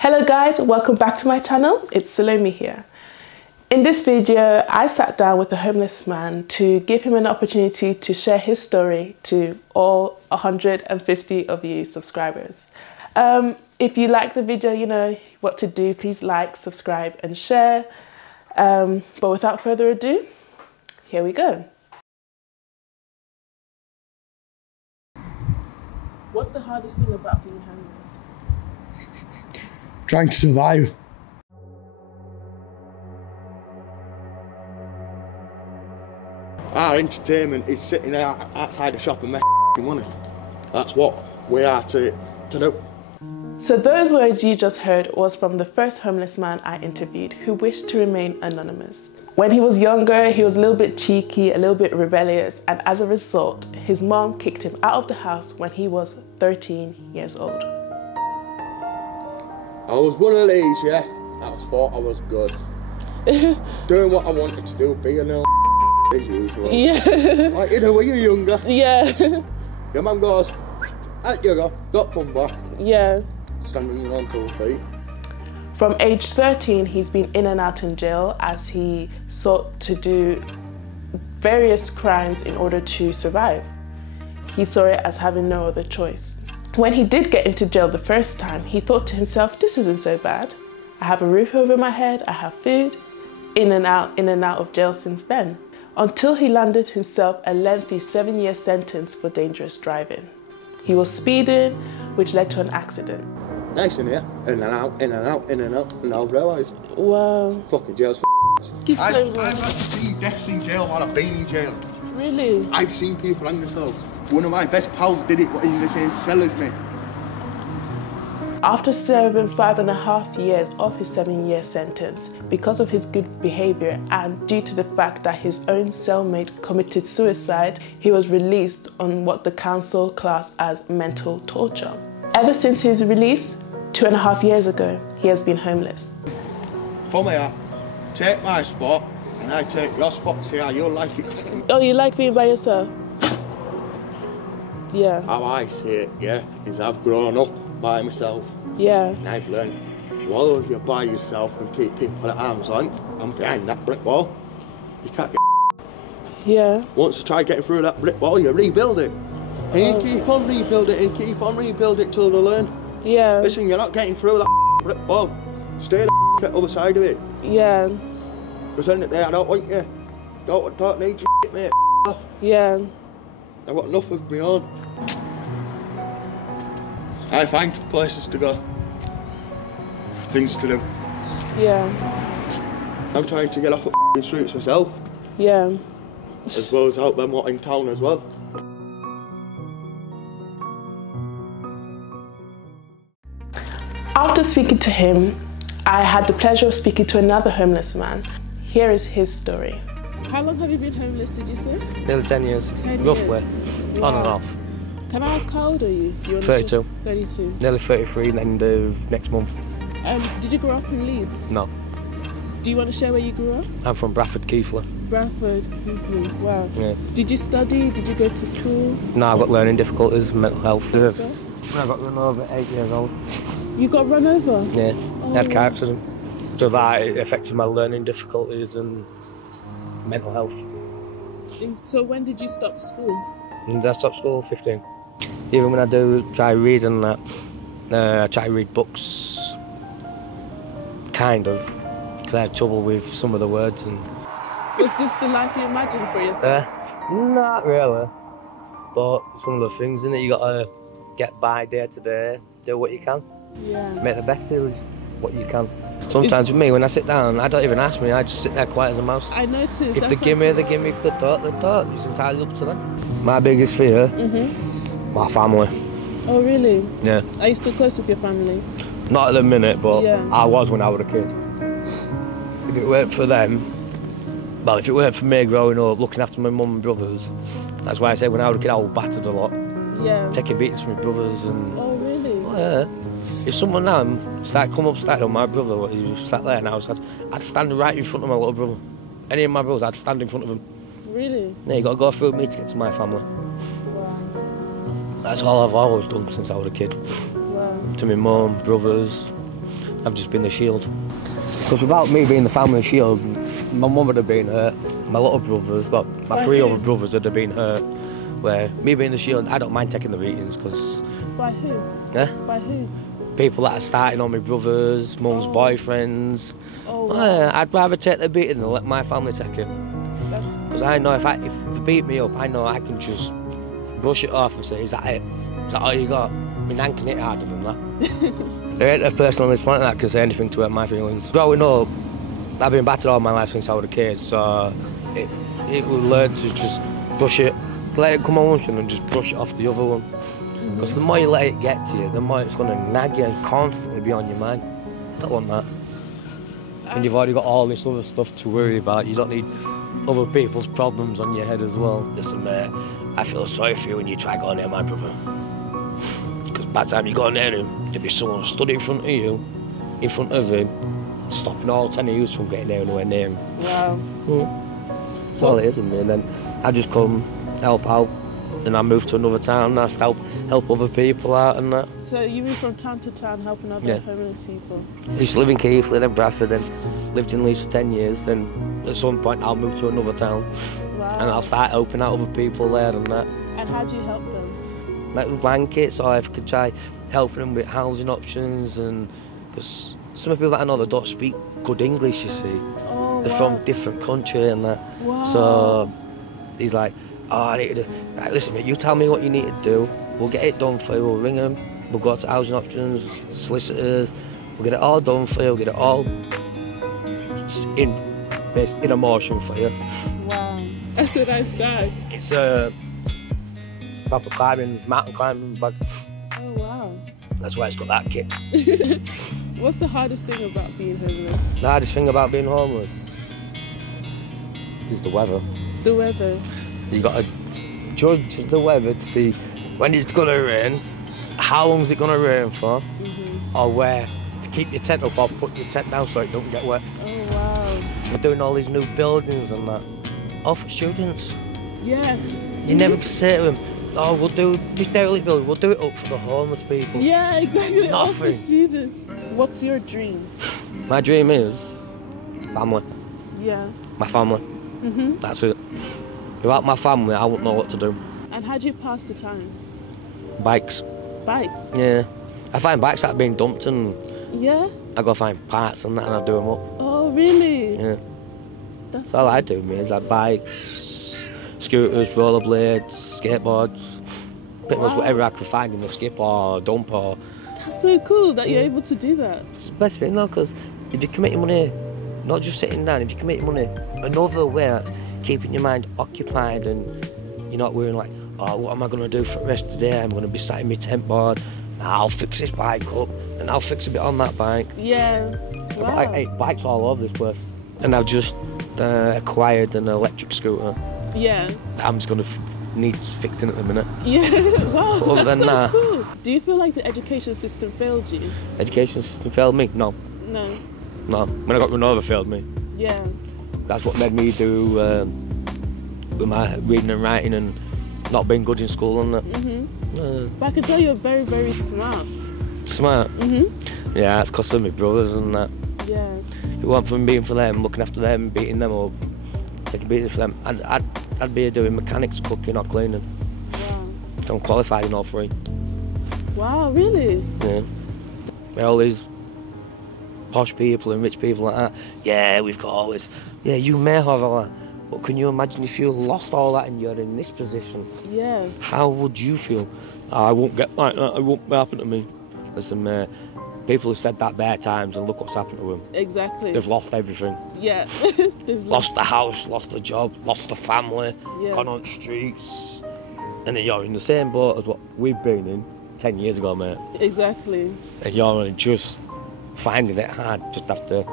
Hello guys, welcome back to my channel. It's Salome here. In this video, I sat down with a homeless man to give him an opportunity to share his story to all 150 of you subscribers. If you like the video, you know what to do. Please like, subscribe and share. But without further ado, here we go. What's the hardest thing about being homeless? Trying to survive. Our entertainment is sitting outside the shop and making money. That's what we are to do. So those words you just heard was from the first homeless man I interviewed who wished to remain anonymous. When he was younger, he was a little bit cheeky, a little bit rebellious, and as a result, his mom kicked him out of the house when he was 13 years old. I was one of these, yeah. I thought I was good. Doing what I wanted to do, being a as usual. Yeah. Like you know when you're younger. Yeah. Your mum goes, out you go, don't come back. Yeah. Standing on your own 2 feet. From age 13, he's been in and out in jail as he sought to do various crimes in order to survive. He saw it as having no other choice. When he did get into jail the first time, he thought to himself, this isn't so bad. I have a roof over my head, I have food, in and out of jail since then. Until he landed himself a lengthy 7-year sentence for dangerous driving. He was speeding, which led to an accident. Nice in here, in and out, in and out, in and out, and I've realised. Wow. Fucking jail's I've had to see deaths in jail while I've been in jail. Really? I've seen people hang themselves. One of my best pals did it in the same cell as me. After serving 5.5 years of his 7-year sentence, because of his good behaviour and due to the fact that his own cellmate committed suicide, he was released on what the council classed as mental torture. Ever since his release, 2.5 years ago, he has been homeless. For me, take my spot and I take your spot, see how you'll like it. Oh, you like being by yourself? Yeah. How I see it, yeah, is I've grown up by myself. Yeah. And I've learned, while you're by yourself and keep people at arm's length, and behind that brick wall, you can't get. Yeah. Once you try getting through that brick wall, you rebuild it. And you keep on rebuilding it, and keep on rebuilding it till they learn. Yeah. Listen, you're not getting through that brick wall. Stay the at the other side of it. Yeah. Because then there, I don't want you. Don't need you, mate. Off. Yeah. I've got enough of my own. I find places to go. Things to do. Yeah. I'm trying to get off the streets myself. Yeah. As well as help them lot in town as well. After speaking to him, I had the pleasure of speaking to another homeless man. Here is his story. How long have you been homeless, did you say? Nearly 10 years. 10 roughly. years. Wow. On and off. Can I ask how old are you? Do you 32. 32. Nearly 33 end of next month. Did you grow up in Leeds? No. Do you want to share where you grew up? I'm from Bradford, Keighley. Bradford, Keighley. Wow. Yeah. Did you study? Did you go to school? No, I've got learning difficulties, mental health. So? I got run over at 8 years old. You got run over? Yeah. Oh. I had a car accident. So that it affected my learning difficulties and mental health. So when did you stop school? And I stopped school 15. Even when I do try reading that, I try to read books, kind of, because I had trouble with some of the words. And was this the life you imagined for yourself? Not really, but it's one of the things, isn't it? You gotta get by day to day, do what you can. Yeah. Make the best of what you can. Sometimes with me, when I sit down, I don't even ask me, I just sit there quiet as a mouse. I noticed. If they give me, they give me. If they don't, they don't. It's entirely up to them. My biggest fear, my family. Oh, really? Yeah. Are you still close with your family? Not at the minute, but yeah. I was when I was a kid. If it weren't for them, well, if it weren't for me growing up, looking after my mum and brothers, that's why I say when I was a kid I was battered a lot. Yeah. Taking beatings from my brothers and... Oh, really? Oh, yeah. If someone now come up on my brother, he sat there and I'd stand right in front of my little brother. Any of my brothers, I'd stand in front of them. Really? Yeah, you got to go through me to get to my family. Wow. That's all I've always done since I was a kid. Wow. To my mum, brothers, I've just been the shield. Because without me being the family shield, my mum would have been hurt, my little brothers, well, my three other brothers would have been hurt. Where me being the shield, I don't mind taking the beatings, because... By who? Yeah? By who? People that are starting on my brothers, mum's boyfriends. Oh, wow. I'd rather take the beating than let my family take it. Because I know if they beat me up, I know I can just brush it off and say, is that it? Is that all you got? My nan can hit harder than that. There ain't a person on this planet that can say anything to hurt my feelings. Growing up, I've been battered all my life since I was a kid, so it will learn to just brush it, let it come on one and just brush it off the other one. Because the more you let it get to you, the more it's going to nag you and constantly be on your mind. I don't want that. And you've already got all this other stuff to worry about. You don't need other people's problems on your head as well. Listen, mate, I feel sorry for you when you try going near my brother. Because by the time you go near him, there'll be someone stood in front of you, in front of him, stopping all 10 of you from getting anywhere near him. Wow. That's all it is with me. And then I just come, help out, and I move to another town, and I help other people out and that. So you move from town to town helping other homeless people? I used to live in Keighley, then Bradford, then lived in Leeds for 10 years, then at some point I'll move to another town. Wow. And I'll start helping out other people there and that. And how do you help them? Like with blankets, or if I could try helping them with housing options, and because some of the people that I know that don't speak good English, you see. Oh, They're from different country and that. Wow. So he's like, oh, I need to do, right, listen mate, you tell me what you need to do, we'll get it done for you, we'll ring them, we'll go to housing options, solicitors, we'll get it all done for you, we'll get it all in a motion for you. Wow, that's a nice bag. It's a proper mountain climbing bag. Oh wow. That's why it's got that kit. What's the hardest thing about being homeless? The hardest thing about being homeless is the weather. The weather. You got to judge the weather to see when it's going to rain, how long is it going to rain for, or where to keep your tent up or put your tent down so it don't get wet. Oh wow. We're doing all these new buildings and that, all for students. Yeah. You never say to them, oh, we'll do this derelict building, we'll do it up for the homeless people. Yeah, exactly. All for Nothing. students. What's your dream? My dream is family. Yeah. My family. That's it. Without my family, I wouldn't know what to do. And how do you pass the time? Bikes. Bikes? Yeah. I find bikes that have been dumped and Yeah? I go find parts and that and I do them up. Oh, really? Yeah. That's all I do, man. Like bikes, scooters, rollerblades, skateboards. Pretty much whatever I can find in the skip or dump or... That's so cool that you're able to do that. It's the best thing though, because if you commit your money, not just sitting down, if you commit your money another way, that's keeping your mind occupied and you're not worrying like, oh, what am I going to do for the rest of the day? I'm going to be sat in my tent board, I'll fix this bike up, and I'll fix a bit on that bike. Yeah. Wow. Bikes all over this place. And I've just acquired an electric scooter. Yeah. I'm just going to needs fixing at the minute. Yeah, wow, Other than that, cool. Do you feel like the education system failed you? Education system failed me? No. No. No. When I got run over, failed me. Yeah. That's what made me do with my reading and writing and not being good in school and that. But I can tell you're very, very smart. Smart? Yeah, that's because of my brothers and that. Yeah. If it weren't for me being for them, looking after them, beating them up, taking beatings for them, I'd be doing mechanics, cooking or cleaning. Wow. I'm qualified in all three. Wow, really? Yeah. All these posh people and rich people like that, yeah, we've got all this. Yeah, you may have all that, but can you imagine if you lost all that and you're in this position? Yeah. How would you feel? I won't get like that, it won't happen to me. Listen, people have said that bare times and look what's happened to them. Exactly. They've lost everything. Yeah. They've lost the house, lost the job, lost the family, gone on the streets. And then you're in the same boat as what we've been in 10 years ago, mate. Exactly. And you're just finding it hard just after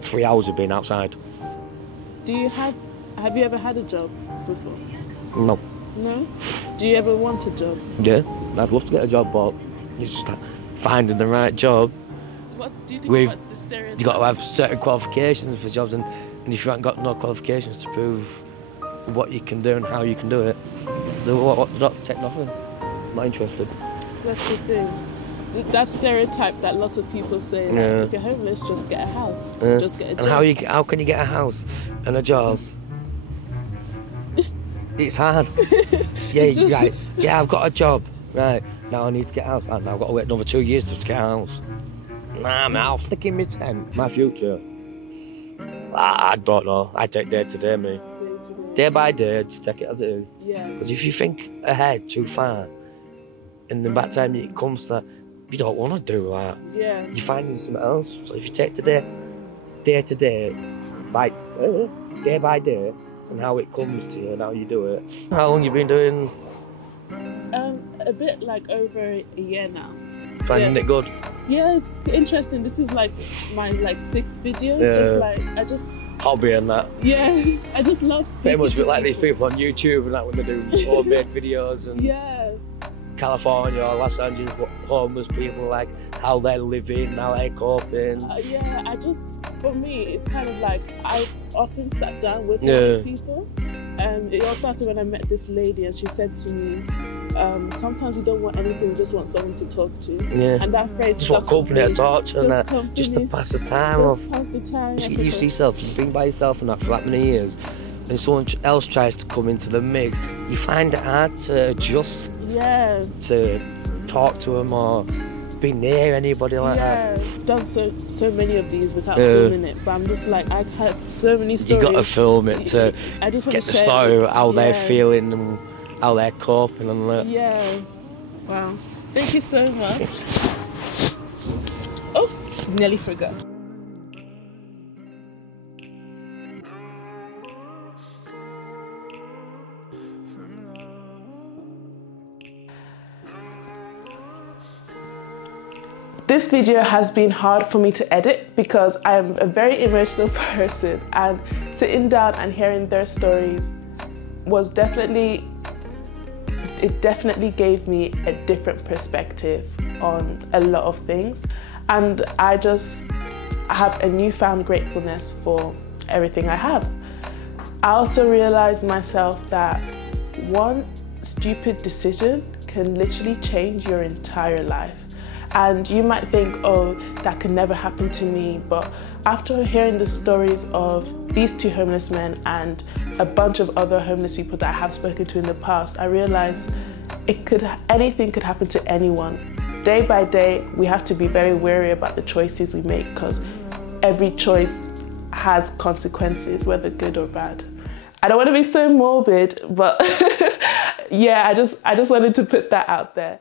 3 hours of being outside. Have you ever had a job before? No. No? Do you ever want a job? Yeah, I'd love to get a job, but you just start finding the right job. What do you think about the stereotype? You've got to have certain qualifications for jobs, and if you haven't got no qualifications to prove what you can do and how you can do it, then what take nothing. I'm not interested. That's the thing. that stereotype that lots of people say, like, Yeah. if you're homeless, just get a house, just get a job. And how can you get a house and a job? It's hard. Yeah, just... right. Yeah, I've got a job. Right, now I need to get a house. And now I've got to wait another 2 years just to get a house. Nah, man, I'll stick in my tent. My future. I don't know. I take day to day, me. Day by day, just take it as it is. Yeah. Because if you think ahead too far, and then by the time it comes to, you don't want to do that. Yeah. You're finding something else. So if you take today, day to day, day by day, and how it comes to you and how you do it. How long you been doing? A bit like over a year now. Finding it good? Yeah, it's interesting. This is like my 6th video. Yeah. I just Hobby and that. Yeah, I just love speaking. It must to be like these people on YouTube and that when they do homemade videos and yeah. California or Los Angeles, what homeless people like, how they're living, how they're coping. Yeah, for me, it's kind of like I've often sat down with homeless people. It all started when I met this lady and she said to me, sometimes you don't want anything, you just want someone to talk to. Yeah. And that phrase just want company to talk to and that, just to pass the time off. Just pass the time. You see yourself, you've been by yourself and that for that many years, and someone else tries to come into the mix, you find it hard to adjust. Yeah. To talk to them or be near anybody like that. Yeah, I've done so many of these without filming it, but I'm just like, I have so many stories. You got to film it to I just get the story of how they're feeling and how they're coping and that. Yeah. Wow. Thank you so much. Oh, nearly forgot. This video has been hard for me to edit because I am a very emotional person, and sitting down and hearing their stories it definitely gave me a different perspective on a lot of things, and I just have a newfound gratefulness for everything I have. I also realized myself that one stupid decision can literally change your entire life. And you might think, oh, that could never happen to me, but after hearing the stories of these 2 homeless men and a bunch of other homeless people that I have spoken to in the past, I realized anything could happen to anyone. Day by day, we have to be very wary about the choices we make because every choice has consequences, whether good or bad. I don't want to be so morbid, but yeah, I just wanted to put that out there.